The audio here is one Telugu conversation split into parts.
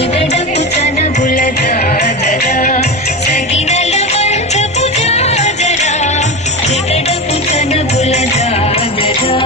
జగడపు చనగుల జాజరా సగినల మంచపు జాజరా జగడపు చనగుల జాజరా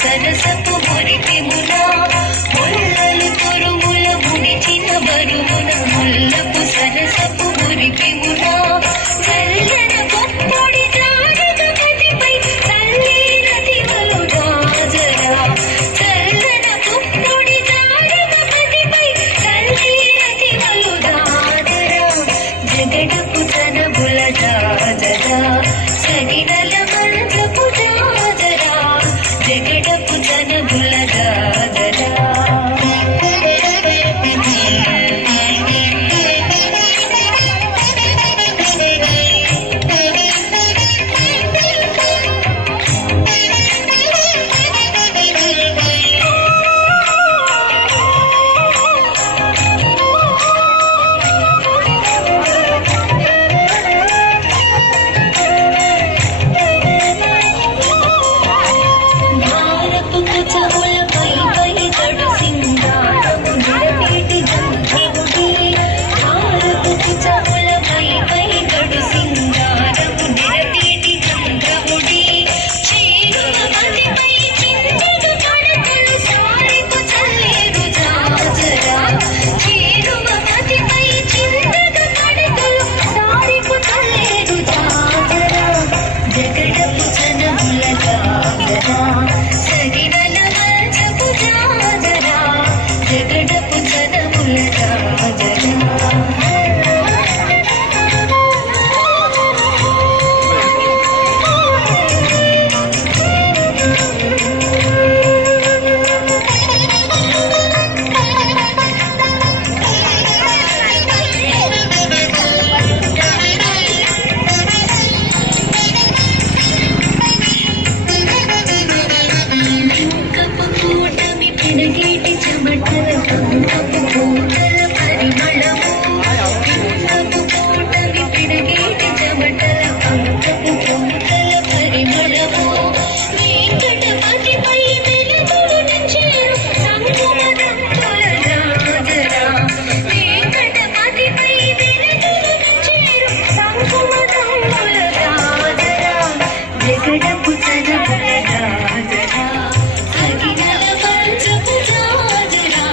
సరసపు మురిపిమున ముల్లలు తురుముల ముడిచిన బరువున ముల్లపు సరసపు మురిపిమున చల్లన పొప్పొడి జారగ పదిపై చల్లీన దివలు రాజరా చల్లన పొప్పొడి జారగ పదిపై చల్లీన దివలు రాజరా జగడపు చనబుల జాజరా సగినల మంచపు జాజరా జగడపు చనబుల జాజరా సగినల మంచపు జాజరా జగడపు చనబుల జాజరా పినగేటి చెమటల పంకపు పూటల పరిమళము పంకపు పూటవి పినగేటి చెమటల పంకపు పూటల పరిమళము వెంకటపతిపై వెలుగులు నించేరు సంకుమదంతుల జాజరా వెంకటపతిపై వెలుగులు నించేరు సంకుమదంతుల జాజరా జగడపు చనబుల జాజరా సగినల మంచపు జాజరా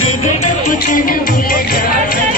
జగడపు చనబుల జాజరా